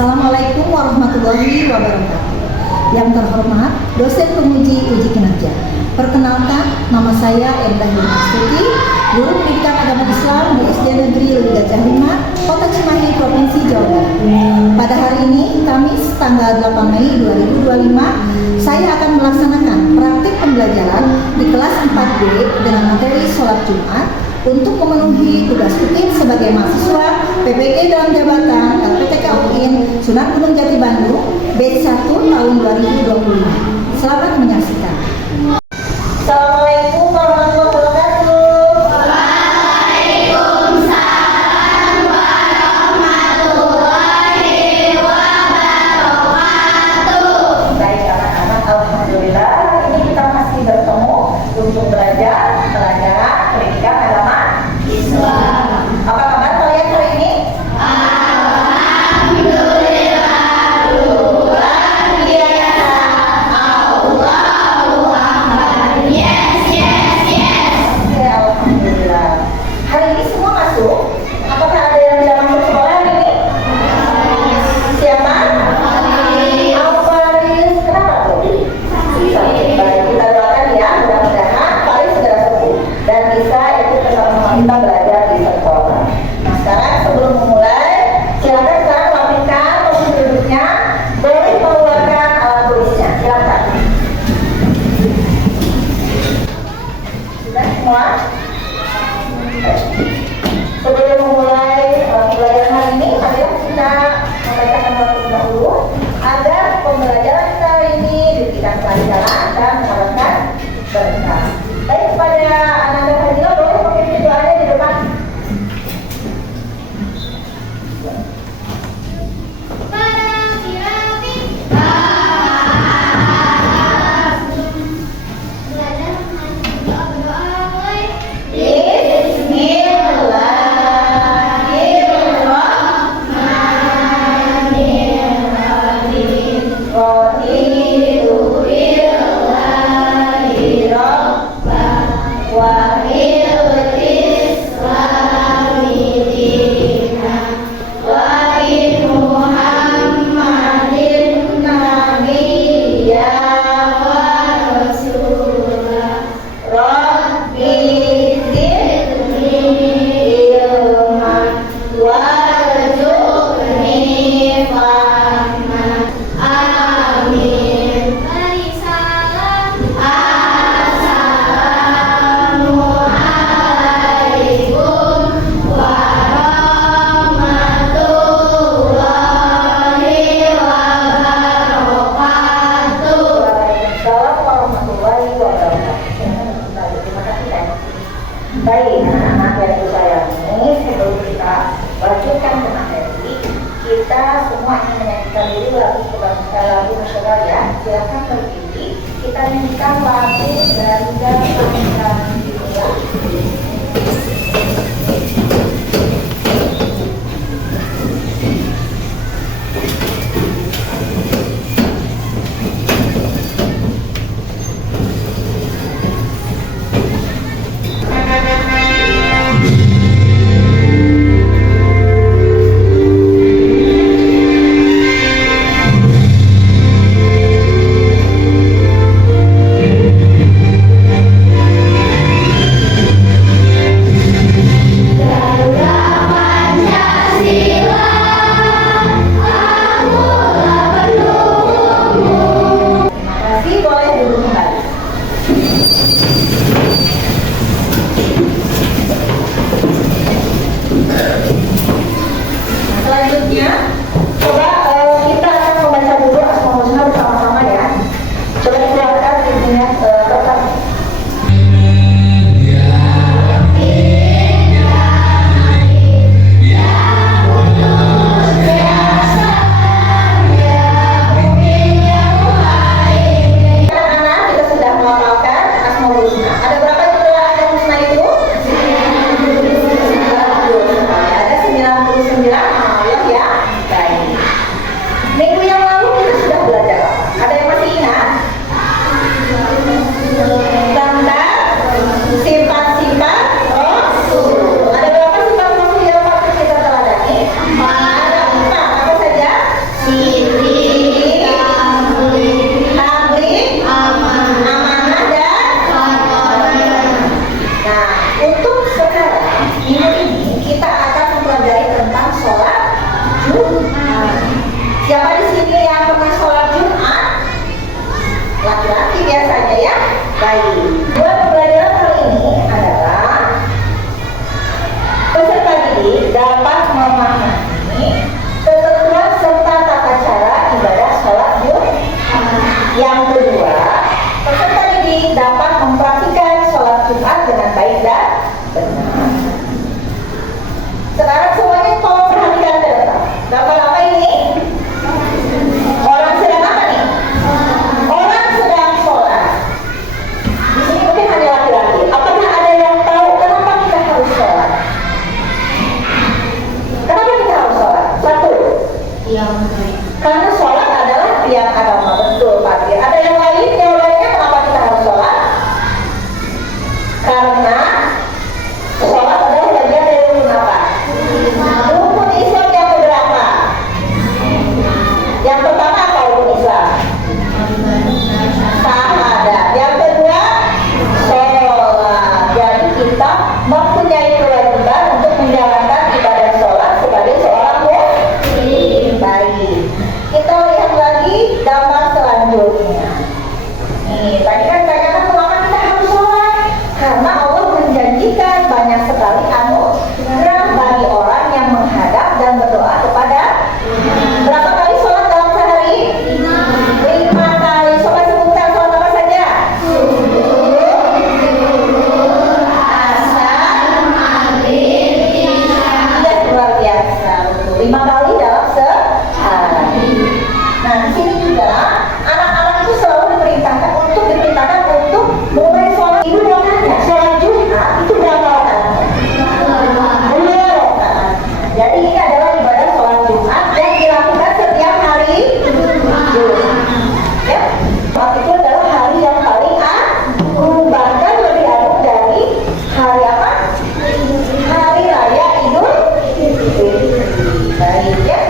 Assalamualaikum warahmatullahi wabarakatuh. Yang terhormat dosen penguji uji kinerja. Perkenalkan, nama saya Endah Yunus, guru pendidikan agama Islam di SD Negeri Leuwi Gajah Lima, Kota Cimahi, Provinsi Jawa Barat. Pada hari ini, Kamis, tanggal 8 Mei 2025, saya akan melaksanakan praktik pembelajaran di kelas 4B dengan materi sholat Jumat untuk memenuhi tugas rutin sebagai mahasiswa PPG dalam jabatan LPTK UIN Sunan Gunung Jati Bandung batch 1 tahun 2025. Selamat menyaksikan. Assalamualaikum warahmatullahi wabarakatuh. Waalaikumsalam warahmatullahi wabarakatuh. Baik anak-anak, alhamdulillah ini kita masih bertemu untuk belajar pelajaran pendidikan agama Islam. Apa kabar kalian hari ini? Alhamdulillah, luar biasa. Allahu Akbar. Yes, yes, yes. Oke, alhamdulillah. Hari ini semua masuk? Apakah ada yang tidak masuk sekolah hari ini? Siapa? Alfaris. Kenapa tuh? Baik, kita doakan ya, mudah-mudahan Faris segera sembuh dan bisa ikut bersama-sama kita belajar di sekolah. Nah, sekarang sebelum memulai, silakan sekarang rapikan posisi duduknya, boleh mengeluarkan alat tulisnya. Silakan. Sudah semua? Sebelum memulai pembelajaran hari ini, mari kita membacakan waktu dahulu agar pembelajaran kita hari ini diberikan kelancaran dan mengharapkan berkah. Baik, kepada anak-anak Fadila boleh memimpin doanya di depan. Baik, anak-anak yang disayangi, sebelum kita lanjutkan ke materi, kita semua ingin menyanyikan dulu lagu kebangsaan lagu nasional ya. Silakan berdiri, kita nyanyikan lagu Garuda Pancasila. Garuda Benar. Sekarang semuanya tolong perhatikan ke depan. Gambar apa ini? Orang sedang apa nih? Orang sedang sholat. Di sini mungkin hanya laki-laki. Apakah ada yang tahu kenapa kita harus sholat? Kenapa kita harus sholat? Satu, karena sholat adalah tiang agama. Betul, Pak. Ada yang lain? Yang lainnya kenapa kita harus sholat? Karena sholat adalah bagian dari rukun apa? Rukun Islam yang keberapa? Yang pertama apa rukun Islam? Syahadat. Yang kedua, sholat. Jadi kita mempunyai kewajiban untuk menjalankan ibadah sholat sebagai seorang muslim. Baik. Kita lihat lagi gambar selanjutnya. Nih, tadi kan tanyakan kenapa kita harus sholat? Karena Allah menjanjikan banyak sekali anugerah bagi orang yang menghadap dan berdoa kepada. Berapa kali sholat dalam sehari? 5 kali. Coba sebutkan sholat apa saja? Asar, maghrib, isya. Iya, luar biasa. 5 kali dalam sehari. Nah, di sini juga anak-anak itu selalu diperintahkan untuk mulai sholat. Ibu mau tanya, sholat Jumat itu berapa rakaatnya? 2 rakaat. Jadi ini adalah ibadah sholat Jumat yang dilakukan setiap hari Jumat. Ya, Jumat itu adalah hari yang paling agung, bahkan lebih agung dari hari apa? Hari Raya Idul Fitri. Baik ya.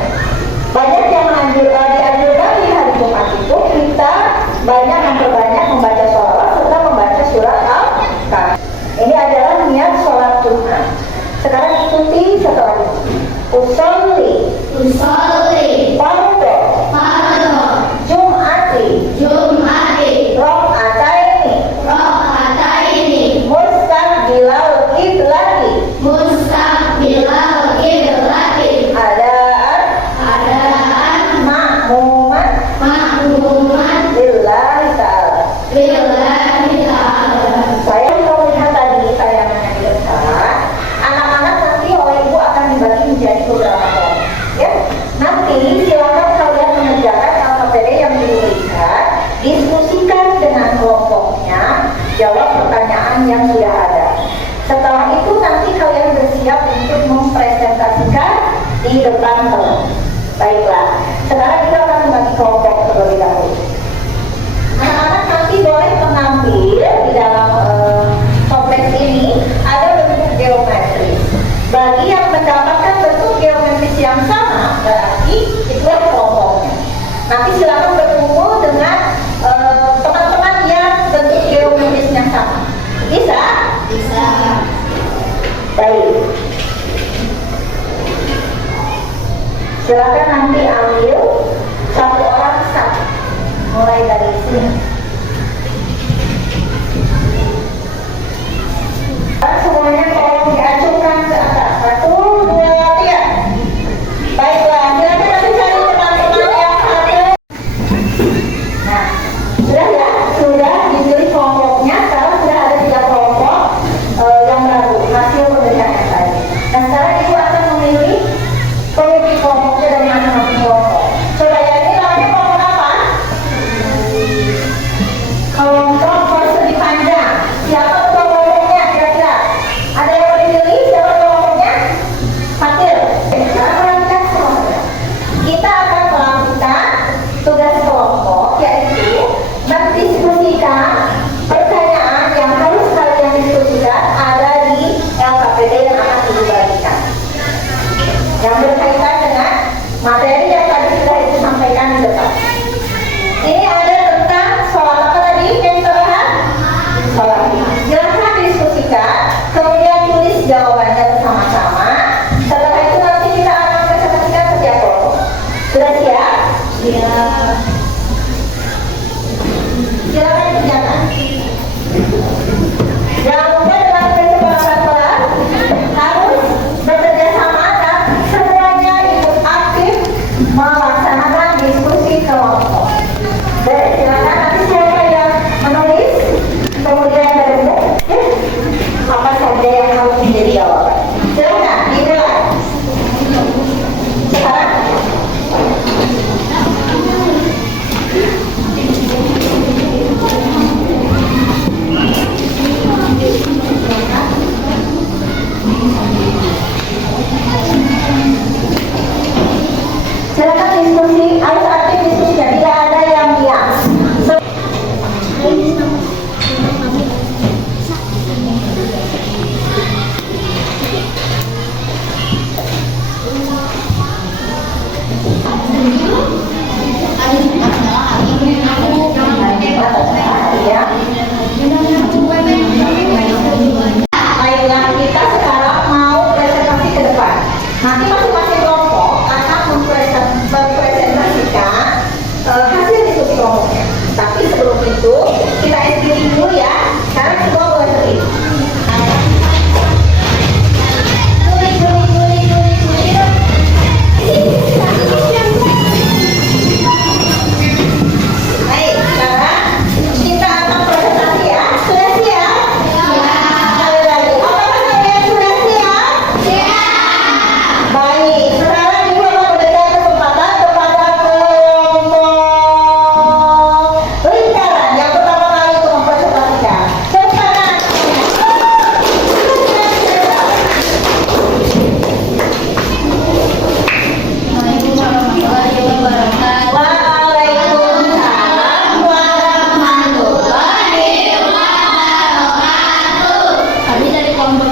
Banyak yang dianjurkan di hari Jumat itu kita banyak memperbanyak membaca sholawat serta membaca surat Al-Kahfi. Ini adalah niat sholat Jumat. Sekarang ikuti setelah ini. Usolli fardu Jum'ati Rok'ataini Mustaqbilal Qiblati Adaan Ma'muman Lillahi ta'ala. Saya kalau lihat tadi tayangannya di depan, anak-anak nanti oleh ibu akan dibagi menjadi beberapa kelompok. Ya, nanti silakan kalian mengerjakan LKPD yang diberikan, diskusikan dengan kelompoknya, jawab pertanyaan yang sudah ada. Setelah itu nanti kalian bersiap untuk mempresentasikan di depan kelompok. Baiklah, sekarang kita akan membagi kelompok terlebih dahulu. Anak-anak nanti boleh mengambil di dalam kompleks ini ada bentuk geometris. Bagi yang mendapatkan bentuk geometris yang sama, berarti itulah kelompoknya. Nanti silakan berkumpul dengan teman-teman yang bentuk geometrisnya sama. Bisa? Baik. Silakan nanti ambil satu orang satu. Mulai dari sini. Semuanya tolong diajukan ke atas. 1, 2, 3. Baiklah, silakan nanti cari teman-teman yang ada. Nah, sudah ya? Sudah dipilih kelompoknya. Sekarang sudah ada 3 kelompok yang baru hasil penelitian tadi. Nah, sekarang ibu akan memilih pemimpin kelompoknya dari masing-masing kelompok. Coba ya, ini namanya kelompok apa?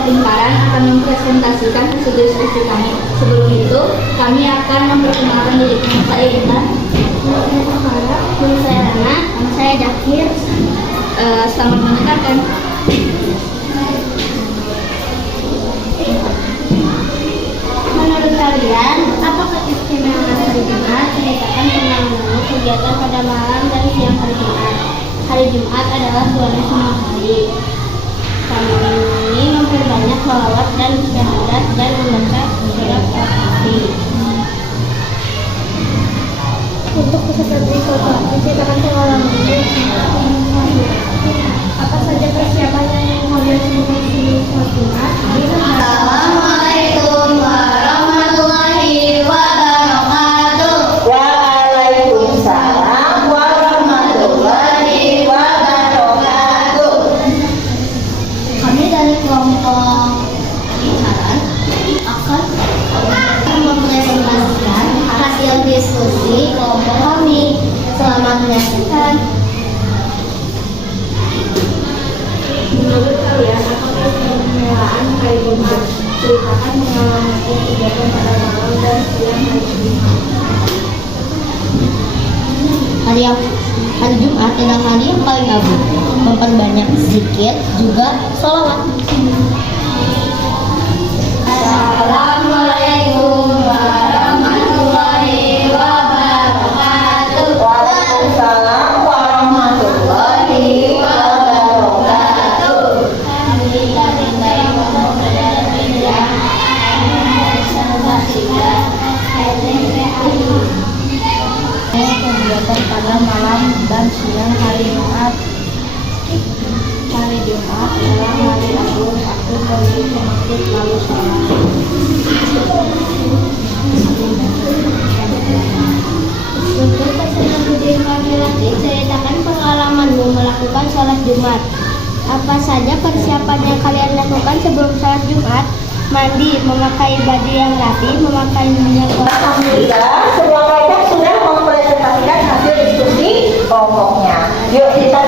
lingkaran akan mempresentasikan hasil diskusi kami. Sebelum itu, kami akan memperkenalkan diri kami. Saya Intan. Nama saya Rana. Nama saya Dakir. Selamat mendengarkan. Menurut kalian, apakah keistimewaan hari Jumat? Ceritakan pengalamanmu kegiatan pada malam dan siang hari Jumat. Hari Jumat adalah suara semua hari. Kami memperbanyak sholawat dan syahadat dan membaca surat Al-Fatihah. Untuk peserta berikutnya, menceritakan pengalamannya. Apa saja persiapan yang kalian sebelum sholat Jumat? Assalamualaikum warahmatullahi wabarakatuh. Waalaikumsalam warahmatullahi wabarakatuh. Kami dari kelompok lingkaran akan mempresentasikan hasil diskusi kelompok kami. Selamat menyaksikan. Menurut kalian, apakah keistimewaan hari Jumat? Ceritakan pengalamanmu kegiatan pada malam dan siang hari Jumat. Hari Jumat adalah hari yang paling agung, memperbanyak zikir juga sholawat. Assalamualaikum warahmatullahi wabarakatuh. Waalaikumsalam warahmatullahi wabarakatuh. Kami dari kelompok beda-beda mempresentasikan kegiatan pada malam dan siang hari Jumat. Hari Jumat adalah hari agung, aku pergi ke masjid lalu sholat. Untuk peserta didik kami lagi, ceritakan pengalamanmu melakukan sholat Jumat. Apa saja persiapan yang kalian lakukan sebelum sholat Jumat? Mandi, memakai baju yang rapi, memakai minyak wangi. Alhamdulillah, semua kelompok sudah mempresentasikan hasil diskusi kelompoknya. Yuk kita